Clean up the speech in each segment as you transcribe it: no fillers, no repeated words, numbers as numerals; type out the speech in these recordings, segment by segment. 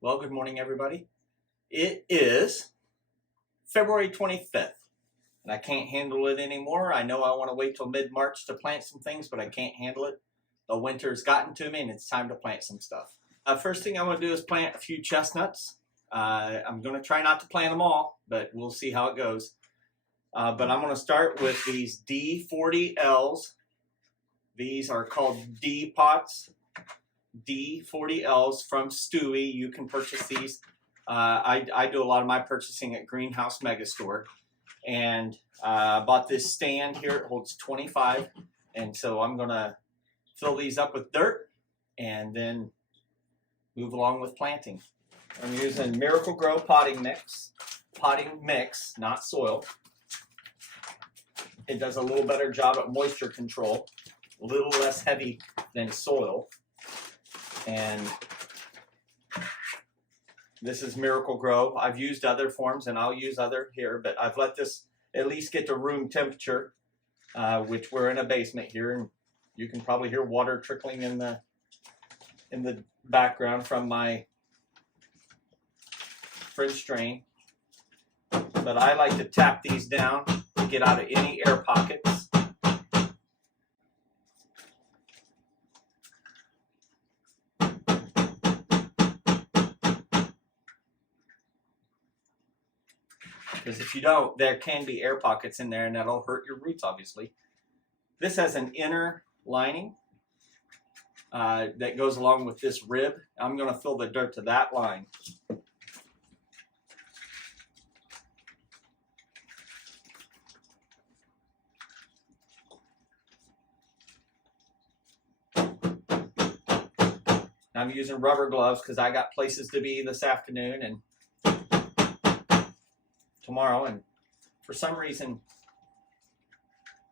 Well, good morning, everybody. It is February 25th, and I can't handle it anymore. I know I want to wait till mid-March to plant some things, but I can't handle it. The winter's gotten to me, and it's time to plant some stuff. First thing I want to do is plant a few chestnuts. I'm going to try not to plant them all, but we'll see how it goes. But I'm going to start with these D40Ls. These are called D pots. D40Ls from Stewie. You can purchase these. I do a lot of my purchasing at Greenhouse Megastore, and I bought this stand here. It holds 25, and so I'm gonna fill these up with dirt and then move along with planting. I'm using Miracle Grow potting mix, not soil. It does a little better job at moisture control, a little less heavy than soil. And this is Miracle Grow. I've used other forms, and I'll use other here, but I've let this at least get to room temperature, which we're in a basement here, and you can probably hear water trickling in the background from my French drain. But I like to tap these down to get out of any air pockets. Because if you don't, there can be air pockets in there, and that'll hurt your roots, obviously. This has an inner lining that goes along with this rib. I'm going to fill the dirt to that line. I'm using rubber gloves because I got places to be this afternoon and tomorrow, and for some reason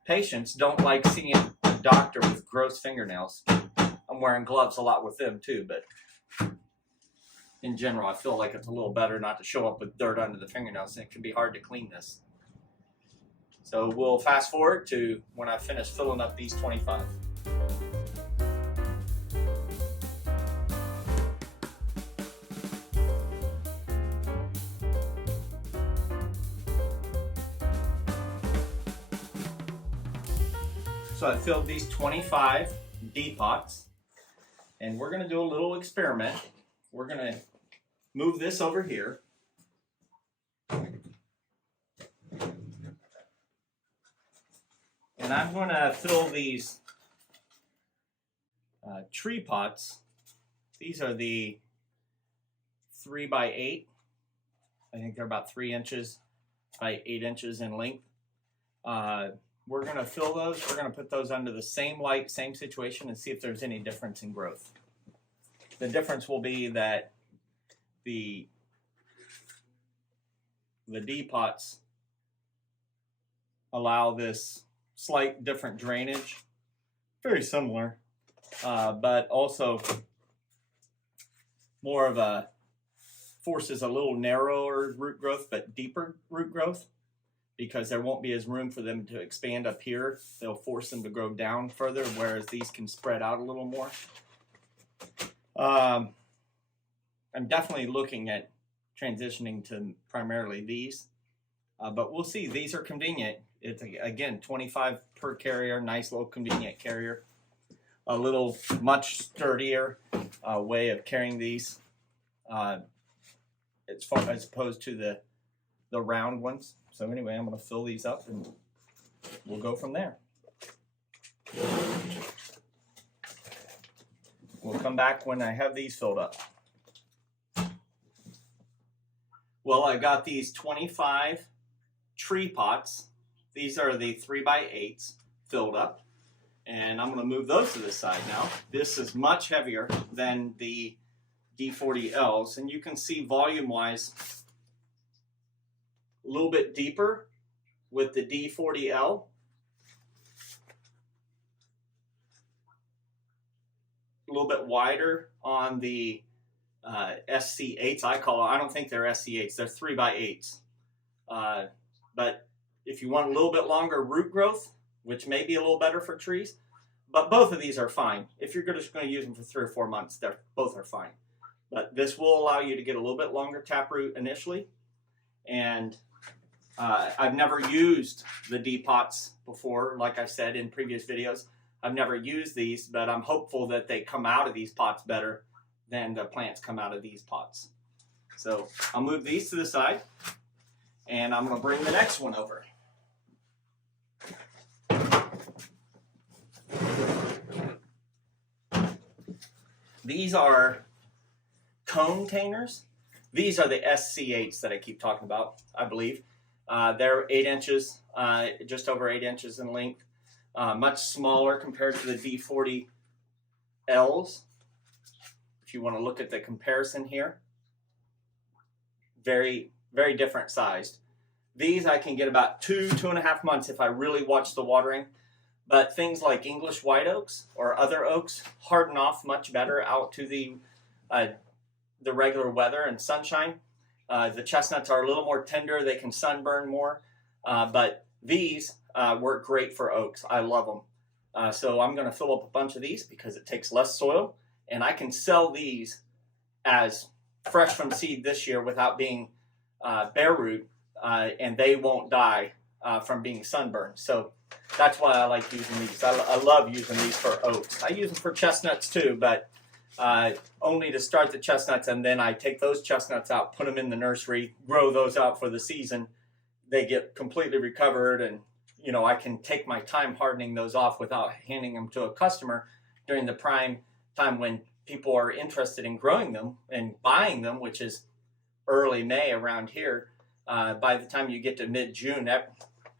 patients don't like seeing a doctor with gross fingernails. I'm wearing gloves a lot with them too, but in general I feel like it's a little better not to show up with dirt under the fingernails, and it can be hard to clean this. So we'll fast forward to when I finish filling up these 25. So I filled these 25 D pots, and we're going to do a little experiment. We're going to move this over here. And I'm going to fill these tree pots. These are the 3x8. I think they're about 3 inches by 8 inches in length. We're going to fill those. We're going to put those under the same light, same situation, and see if there's any difference in growth. The difference will be that the D pots allow this slight different drainage, very similar, but also more of a forces a little narrower root growth, but deeper root growth, because there won't be as room for them to expand up here. They'll force them to grow down further, whereas these can spread out a little more. I'm definitely looking at transitioning to primarily these, but we'll see. These are convenient. It's, again, 25 per carrier, nice little convenient carrier. A little much sturdier way of carrying these as opposed to the round ones. So anyway, I'm going to fill these up and we'll go from there. We'll come back when I have these filled up. Well, I got these 25 tree pots. These are the 3x8s filled up. And I'm going to move those to the side now. This is much heavier than the D40Ls. And you can see volume-wise, a little bit deeper with the D40L. A little bit wider on the SC8s, I call it. I don't think they're SC8s. They're 3x8s. But if you want a little bit longer root growth, which may be a little better for trees, but both of these are fine. If you're just going to use them for 3 or 4 months, both are fine. But this will allow you to get a little bit longer taproot initially. And I've never used the D pots before, like I said in previous videos. I've never used these, but I'm hopeful that they come out of these pots better than the plants come out of these pots. So I'll move these to the side, and I'm going to bring the next one over. These are cone containers. These are the SC8s that I keep talking about, I believe. They're 8 inches, just over 8 inches in length. Much smaller compared to the D40Ls. If you want to look at the comparison here. Very, very different sized. These I can get about 2.5 months if I really watch the watering. But things like English white oaks or other oaks harden off much better out to the regular weather and sunshine. The chestnuts are a little more tender. They can sunburn more. But these work great for oaks. I love them. So I'm going to fill up a bunch of these because it takes less soil. And I can sell these as fresh from seed this year without being bare root. And they won't die from being sunburned. So that's why I like using these. I love using these for oaks. I use them for chestnuts too, but only to start the chestnuts, and then I take those chestnuts out, put them in the nursery, grow those out for the season. They get completely recovered, and you know, I can take my time hardening those off without handing them to a customer during the prime time when people are interested in growing them and buying them, which is early May around here. By the time you get to mid-June,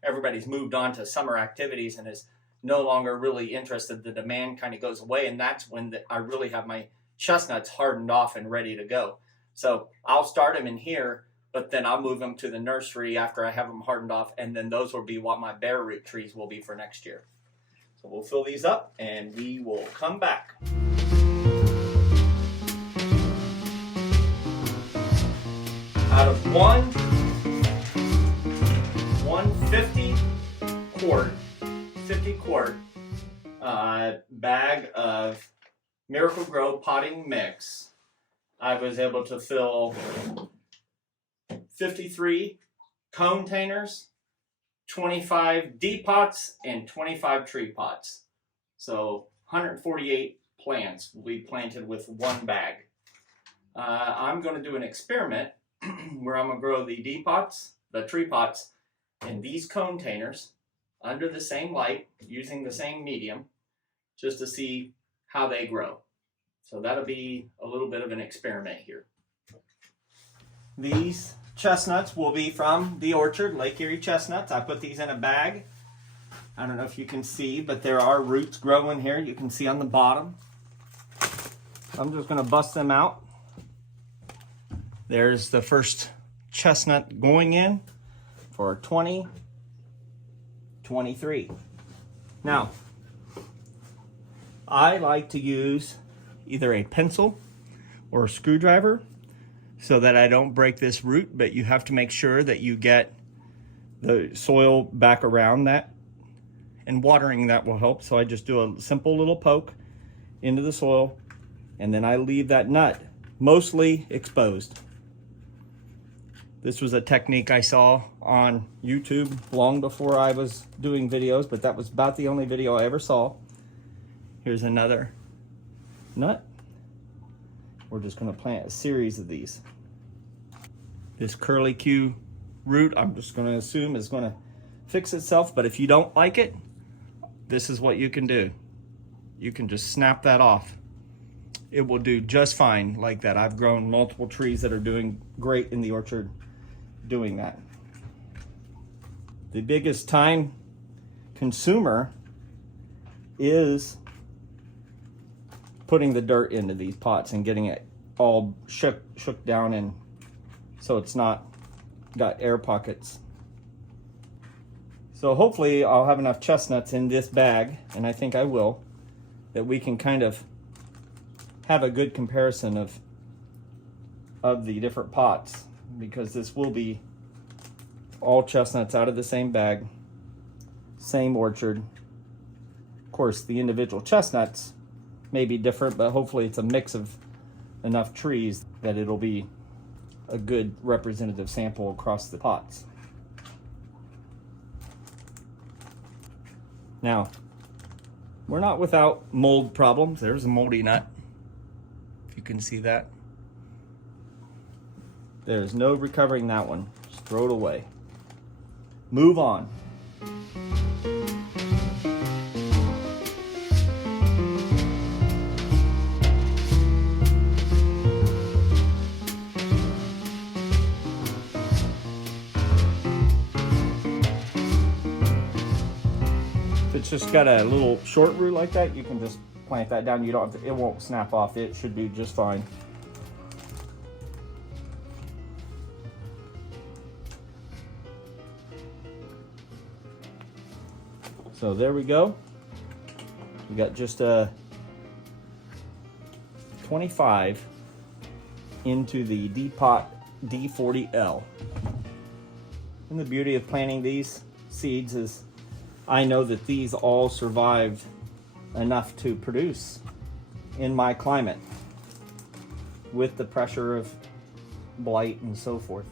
everybody's moved on to summer activities and is no longer really interested. The demand kind of goes away, and that's when I really have my chestnuts hardened off and ready to go. So I'll start them in here, but then I'll move them to the nursery after I have them hardened off, and then those will be what my bare root trees will be for next year. So we'll fill these up, and we will come back. Out of one 50 quart bag of Miracle-Gro potting mix, I was able to fill 53 cone containers, 25 D pots, and 25 tree pots. So 148 plants will be planted with one bag. I'm going to do an experiment where I'm going to grow the D pots, the tree pots, in these cone containers under the same light using the same medium just to see how they grow. So that'll be a little bit of an experiment here. These chestnuts will be from the orchard, Lake Erie chestnuts. I put these in a bag. I don't know if you can see, but there are roots growing here. You can see on the bottom. I'm just going to bust them out. There's the first chestnut going in for 2023. Now, I like to use either a pencil or a screwdriver so that I don't break this root, but you have to make sure that you get the soil back around that, and watering that will help. So I just do a simple little poke into the soil, and then I leave that nut mostly exposed. This was a technique I saw on YouTube long before I was doing videos, but that was about the only video I ever saw. Here's another nut. We're just going to plant a series of these. This curlicue root, I'm just going to assume is going to fix itself, but if you don't like it, this is what you can do. You can just snap that off. It will do just fine like that. I've grown multiple trees that are doing great in the orchard doing that. The biggest time consumer is putting the dirt into these pots and getting it all shook down, and so it's not got air pockets. So hopefully I'll have enough chestnuts in this bag, and I think I will, that we can kind of have a good comparison of the different pots, because this will be all chestnuts out of the same bag, same orchard. Of course, the individual chestnuts may be different, but hopefully it's a mix of enough trees that it'll be a good representative sample across the pots. Now, we're not without mold problems. There's a moldy nut, if you can see that. There's no recovering that one. Just throw it away. Move on. If it's just got a little short root like that, you can just plant that down. You don't have to, it won't snap off. It should do just fine. So there we go. We got just a 25 into the D-Pot D40L. And the beauty of planting these seeds is I know that these all survived enough to produce in my climate with the pressure of blight and so forth.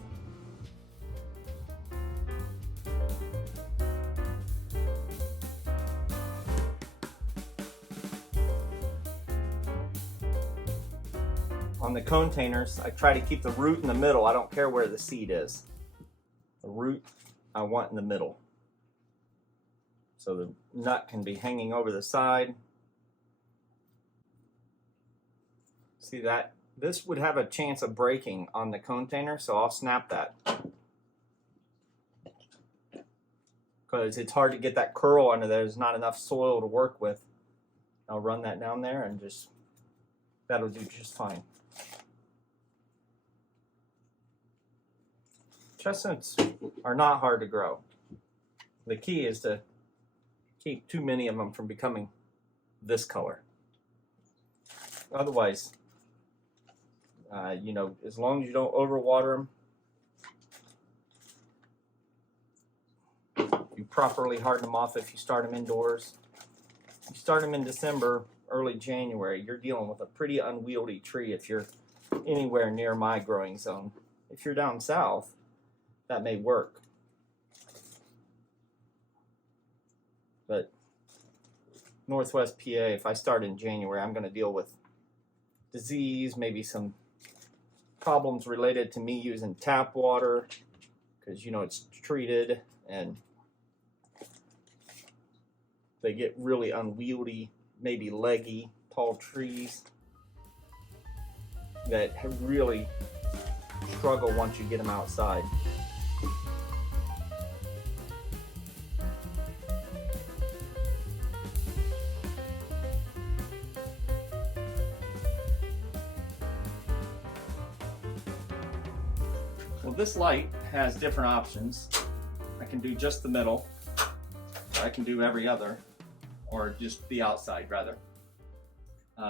On the containers, I try to keep the root in the middle. I don't care where the seed is. The root I want in the middle. So the nut can be hanging over the side. See that? This would have a chance of breaking on the container, so I'll snap that. Because it's hard to get that curl under there. There's not enough soil to work with. I'll run that down there and just, that'll do just fine. Chestnuts are not hard to grow. The key is to keep too many of them from becoming this color. Otherwise, you know, as long as you don't overwater them, you properly harden them off if you start them indoors. If you start them in December, early January, you're dealing with a pretty unwieldy tree if you're anywhere near my growing zone. If you're down south, that may work. But Northwest PA, if I start in January, I'm going to deal with disease, maybe some problems related to me using tap water, because you know it's treated, and they get really unwieldy, maybe leggy, tall trees that really struggle once you get them outside. Well, this light has different options. I can do just the middle, or I can do every other, or just the outside rather.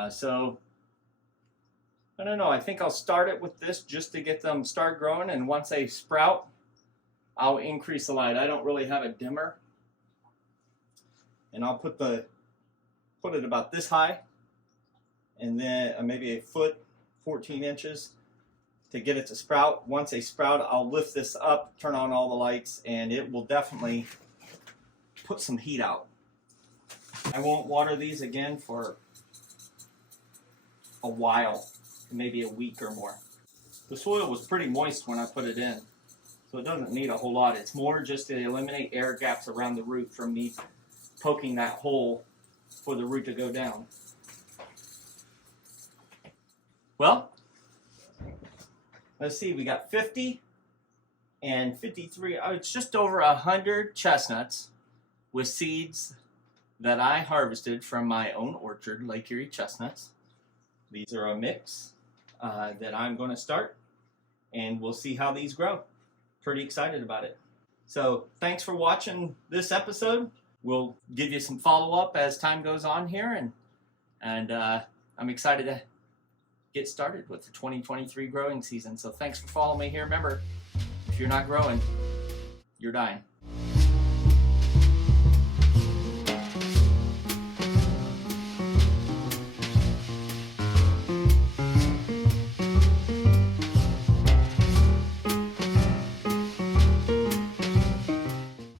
So I don't know, I think I'll start it with this just to get them start growing, and once they sprout, I'll increase the light. I don't really have a dimmer. And I'll put it about this high, and then maybe a foot, 14 inches to get it to sprout. Once they sprout, I'll lift this up, turn on all the lights, and it will definitely put some heat out. I won't water these again for a while, maybe a week or more. The soil was pretty moist when I put it in, so it doesn't need a whole lot. It's more just to eliminate air gaps around the root from me poking that hole for the root to go down. Well, let's see, we got 50 and 53, it's just over 100 chestnuts with seeds that I harvested from my own orchard, Lake Erie Chestnuts. These are a mix that I'm going to start, and we'll see how these grow. Pretty excited about it. So thanks for watching this episode. We'll give you some follow-up as time goes on here, and I'm excited to get started with the 2023 growing season. So thanks for following me here. Remember, if you're not growing, you're dying.